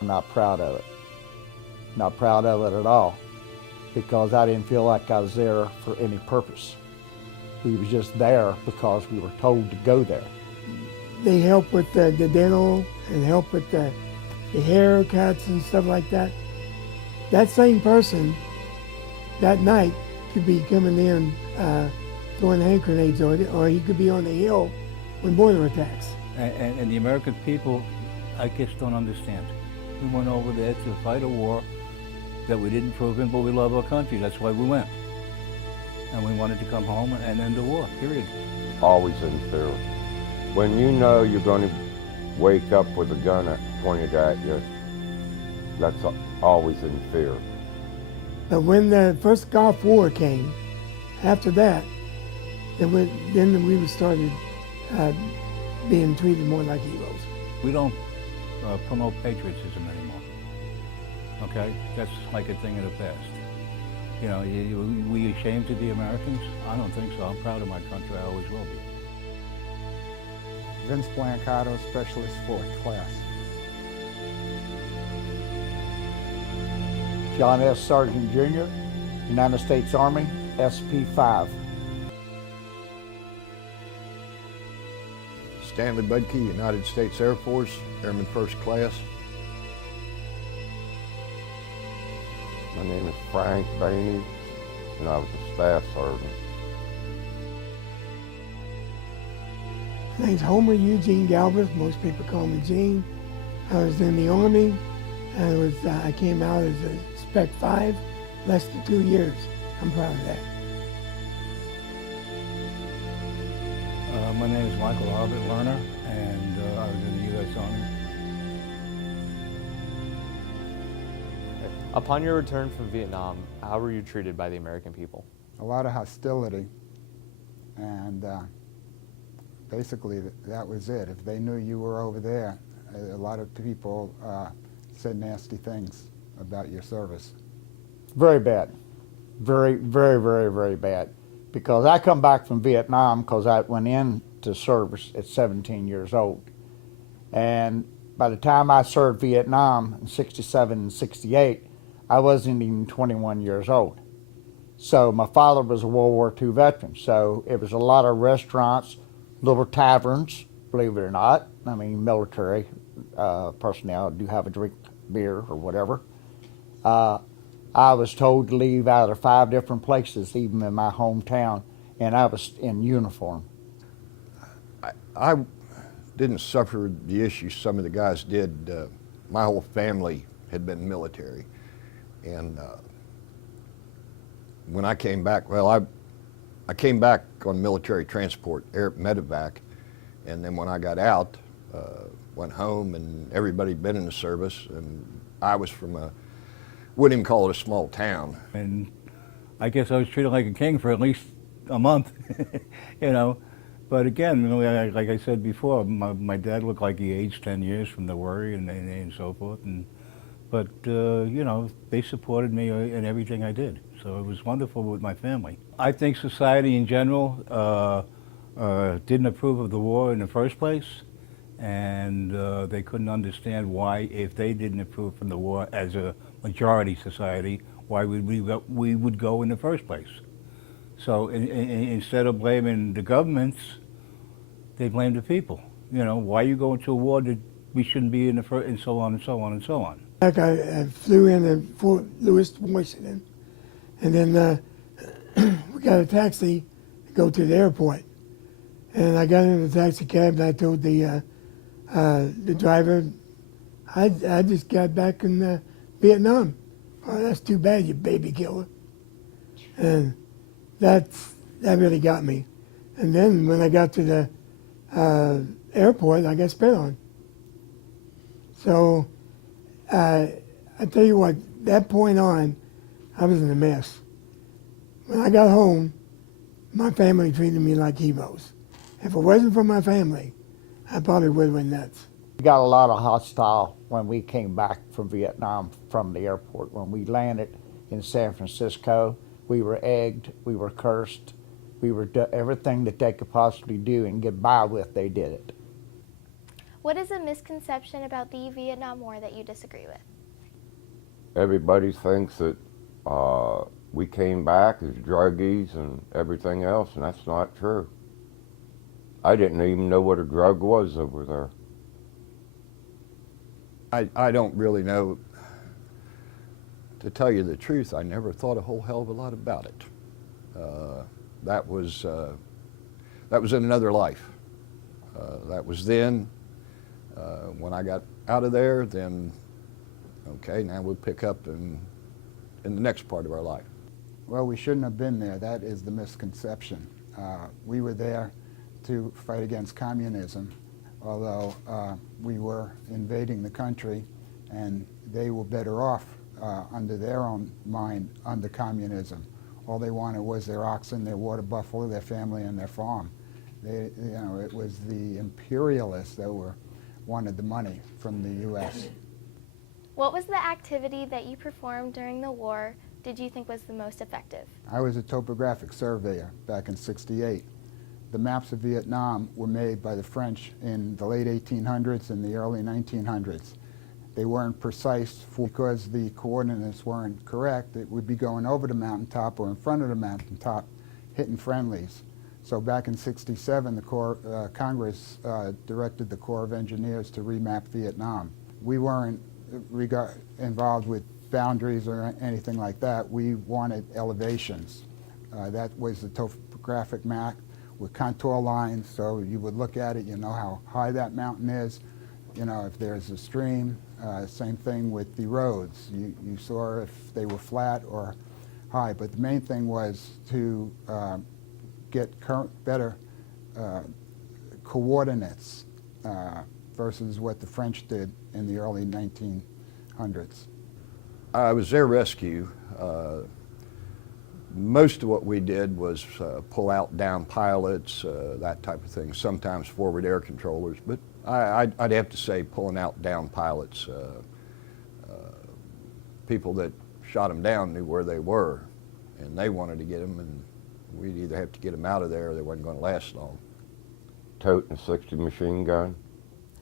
I'm not proud of it. Not proud of it at all, because I didn't feel like I was there for any purpose. We was just there because we were told to go there. They help with the dental and help with the haircuts and stuff like that. That same person that night could be coming in throwing hand grenades on it, or he could be on the hill with mortar attacks. And the American people, I guess, don't understand. We went over there to fight a war that we didn't prove in, but we love our country. That's why we went. And we wanted to come home and end the war, period. Always in fear. When you know you're going to wake up with a gun pointed at you, that's always in fear. But when the first Gulf War came, after that, then we started being treated more like heroes. We don't promote patriotism anymore, okay? That's like a thing of the past. You know, we ashamed to be Americans? I don't think so. I'm proud of my country. I always will be. Vince Blancato, Specialist 4th Class. John S. Sargent Jr., United States Army, SP5. Stanley Budke, United States Air Force, Airman 1st Class. My name is Frank Bainey, and I was a staff sergeant. My name's Homer Eugene Galbraith. Most people call me Gene. I was in the Army. I came out as a Spec 5, less than 2 years. I'm proud of that. My name is Michael Albert Lerner, and I was in the U.S. Army. Upon your return from Vietnam, how were you treated by the American people? A lot of hostility, and basically that was it. If they knew you were over there, a lot of people said nasty things about your service. Very bad. Very, very, very, very bad. Because I come back from Vietnam because I went into service at 17 years old. And by the time I served Vietnam in 67 and 68, I wasn't even 21 years old. So my father was a World War II veteran. So it was a lot of restaurants, little taverns, believe it or not. I mean, military personnel do have a drink beer or whatever. I was told to leave out of 5 different places, even in my hometown, and I was in uniform. I didn't suffer the issues some of the guys did. My whole family had been military. And when I came back, well, I came back on military transport, air medevac, and then when I got out, went home, and everybody had been in the service, and I was from a, wouldn't even call it a small town. And I guess I was treated like a king for at least a month, you know. But again, you know, like I said before, my dad looked like he aged 10 years from the worry and so forth. But you know, they supported me in everything I did. So it was wonderful with my family. I think society in general didn't approve of the war in the first place. And they couldn't understand why, if they didn't approve from the war as a majority society, why we would go in the first place. So instead of blaming the governments, they blamed the people. You know, why you go into a war that we shouldn't be in the first, and so on and so on and so on. Like I flew into Fort Lewis, Washington, and then we got a taxi to go to the airport. And I got in the taxi cab and I told the driver, I just got back in Vietnam. Oh, that's too bad, you baby killer. And that really got me. And then when I got to the airport, I got spit on. So I tell you what, that point on, I was in a mess. When I got home, my family treated me like heroes. If it wasn't for my family, I probably would have went nuts. We got a lot of hostile when we came back from Vietnam from the airport. When we landed in San Francisco, we were egged, we were cursed, we were everything that they could possibly do and get by with, they did it. What is a misconception about the Vietnam War that you disagree with? Everybody thinks that we came back as druggies and everything else, and that's not true. I didn't even know what a drug was over there. I don't really know. To tell you the truth, I never thought a whole hell of a lot about it. That was in another life. That was then. When I got out of there, then, okay, now we'll pick up in the next part of our life. Well, we shouldn't have been there. That is the misconception. We were there to fight against communism, although we were invading the country, and they were better off under their own mind under communism. All they wanted was their oxen, their water buffalo, their family, and their farm. They, it was the imperialists that wanted the money from the U.S. What was the activity that you performed during the war did you think was the most effective? I was a topographic surveyor back in '68. The maps of Vietnam were made by the French in the late 1800s and the early 1900s. They weren't precise because the coordinates weren't correct. It would be going over the mountaintop or in front of the mountaintop, hitting friendlies. So back in '67, the Congress directed the Corps of Engineers to remap Vietnam. We weren't involved with boundaries or anything like that. We wanted elevations. That was the topographic map with contour lines, so you would look at it, you know how high that mountain is, you know, if there's a stream. Same thing with the roads. You saw if they were flat or high, but the main thing was to get better coordinates versus what the French did in the early 1900s. I was air rescue. Most of what we did was pull out down pilots, that type of thing, sometimes forward air controllers, but I'd have to say pulling out down pilots. People that shot them down knew where they were, and they wanted to get them, and we'd either have to get them out of there or they wasn't going to last long. Toting a 60 machine gun.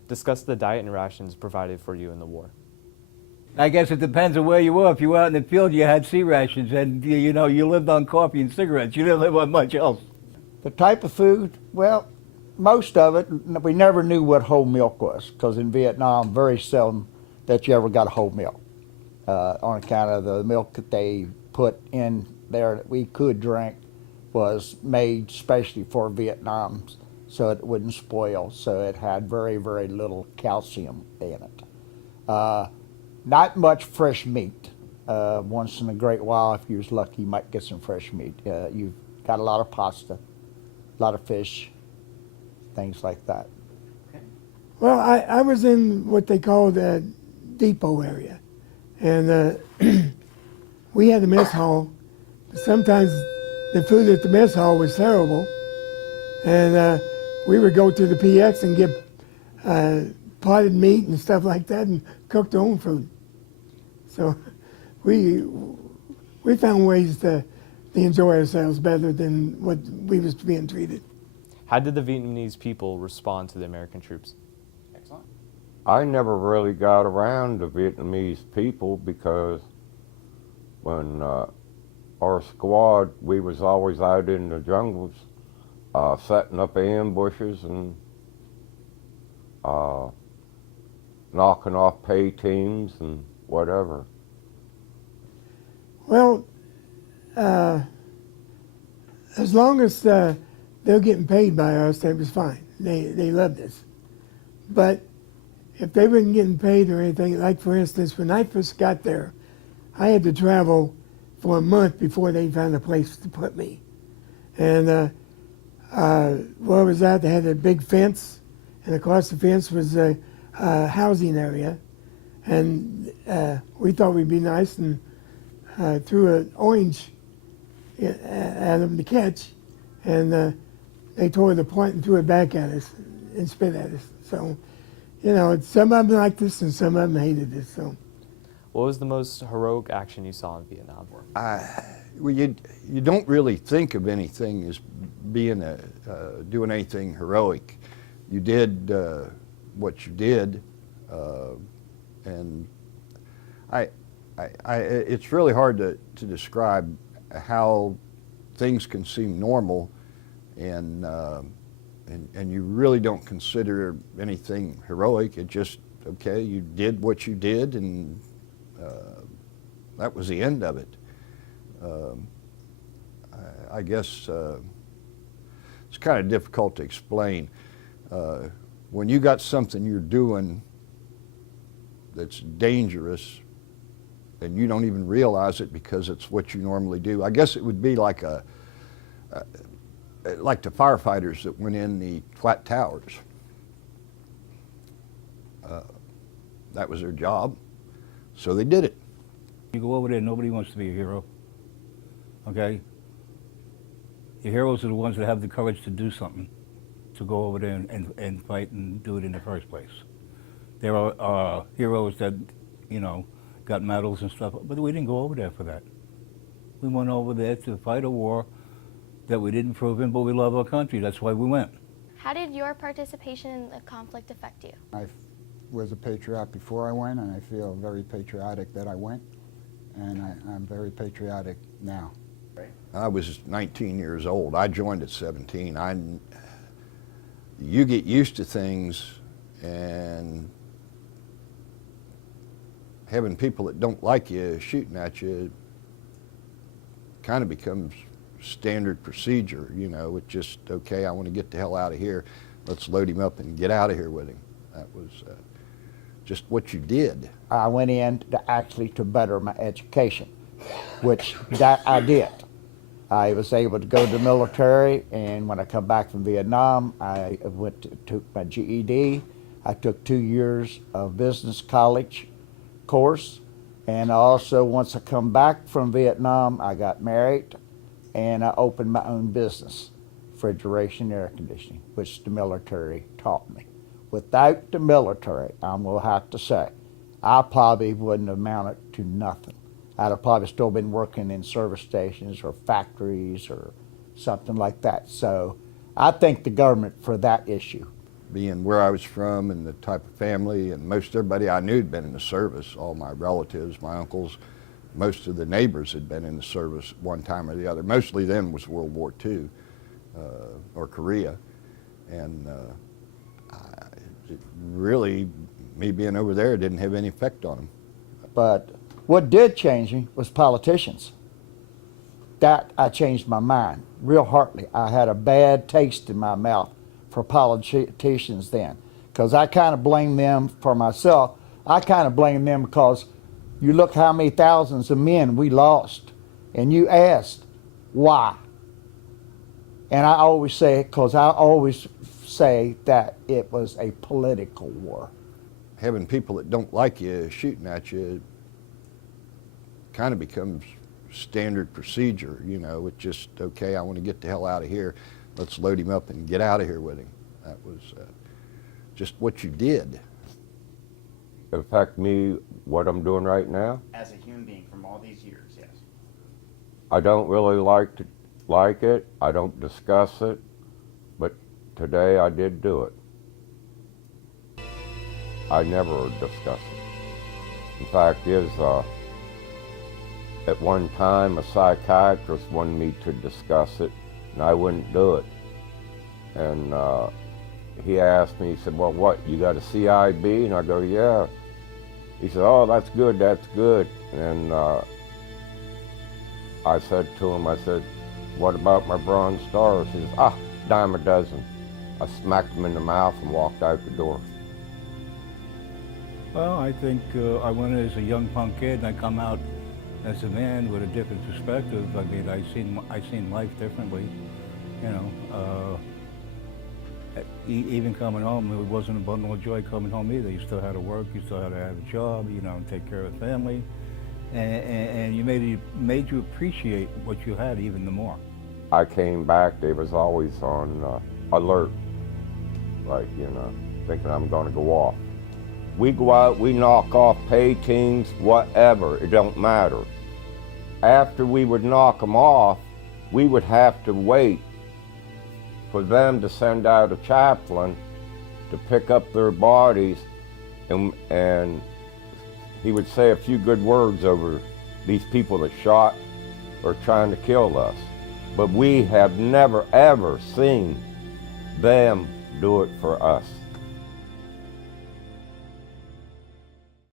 Discuss the diet and rations provided for you in the war. I guess it depends on where you were. If you were out in the field, you had sea rations, and you know, you lived on coffee and cigarettes. You didn't live on much else. The type of food, well, most of it, we never knew what whole milk was, because in Vietnam, very seldom that you ever got a whole milk, on account of the milk that they put in there that we could drink was made specially for Vietnam, so it wouldn't spoil, so it had very, very little calcium in it. Not much fresh meat. Once in a great while, if you was lucky, you might get some fresh meat. You've got a lot of pasta, a lot of fish, things like that. Well, I was in what they call the depot area, and we had a mess hall. Sometimes the food at the mess hall was terrible, and we would go to the PX and get potted meat and stuff like that and cook our own food. So we found ways to enjoy ourselves better than what we was being treated. How did the Vietnamese people respond to the American troops? I never really got around the Vietnamese people because when our squad, we was always out in the jungles setting up ambushes and knocking off pay teams and whatever. Well, as long as they're getting paid by us, that was fine. They loved us. But if they weren't getting paid or anything, like for instance, when I first got there, I had to travel for a month before they found a place to put me. And where was that? They had a big fence, and across the fence was a housing area. And we thought we'd be nice and threw an orange at them to catch, and they tore the point and threw it back at us and spit at us. So, you know, some of them liked us and some of them hated us. So, What was the most heroic action you saw in Vietnam? Well, you don't really think of anything as being doing anything heroic. You did what you did, and it's really hard to describe how things can seem normal, and you really don't consider anything heroic. It just, okay, you did what you did, and that was the end of it. I guess it's kind of difficult to explain. When you got something you're doing that's dangerous and you don't even realize it because it's what you normally do, I guess it would be like like the firefighters that went in the flat towers. That was their job, so they did it. You go over there, nobody wants to be a hero, okay? The heroes are the ones that have the courage to do something, to go over there and fight and do it in the first place. There are heroes that, you know, got medals and stuff, but we didn't go over there for that. We went over there to fight a war that we didn't prove in, but we love our country. That's why we went. How did your participation in the conflict affect you? I was a patriot before I went, and I feel very patriotic that I went, and I'm very patriotic now. I was 19 years old. I joined at 17. You get used to things, and having people that don't like you shooting at you kind of becomes standard procedure. You know, it's just, okay, I want to get the hell out of here. Let's load him up and get out of here with him. That was just what you did. I went in to better my education, which that I did. I was able to go to the military, and when I come back from Vietnam, I took my GED. I took 2 years of business college course, and also once I come back from Vietnam, I got married, and I opened my own business, refrigeration and air conditioning, which the military taught me. Without the military, I'm going to have to say, I probably wouldn't have amounted to nothing. I'd have probably still been working in service stations or factories or something like that. So I thank the government for that issue. Being where I was from and the type of family, and most everybody I knew had been in the service. All my relatives, my uncles, most of the neighbors had been in the service one time or the other. Mostly then was World War II or Korea. And it really, me being over there didn't have any effect on them. But what did change me was politicians. That I changed my mind real heartily. I had a bad taste in my mouth for politicians then, because I kind of blame them for myself. I kind of blame them because you look how many thousands of men we lost, and you asked why. And I always say, because I always say that it was a political war. Having people that don't like you shooting at you kind of becomes standard procedure. You know, it's just, okay, I want to get the hell out of here. Let's load him up and get out of here with him. That was just what you did. It affect me, what I'm doing right now? As a human being from all these years, yes. I don't really like it. I don't discuss it, but today I did do it. I never discuss it. In fact, at one time a psychiatrist wanted me to discuss it, and I wouldn't do it. And he asked me, he said, well, what, you got a CIB? And I go, yeah. He said, oh, that's good, that's good. And I said to him, I said, what about my Bronze Stars? He says, dime a dozen. I smacked him in the mouth and walked out the door. Well, I think I went in as a young punk kid, and I come out as a man with a different perspective. I mean, I seen life differently. You know, even coming home, it wasn't a bundle of joy coming home either. You still had to work, you still had to have a job, you know, and take care of the family, and you made you appreciate what you had even the more. I came back, they was always on alert, like, you know, thinking I'm gonna go off. We go out, we knock off pay teams, whatever, it don't matter. After we would knock them off, we would have to wait for them to send out a chaplain to pick up their bodies, and he would say a few good words over these people that shot or trying to kill us. But we have never ever seen them do it for us.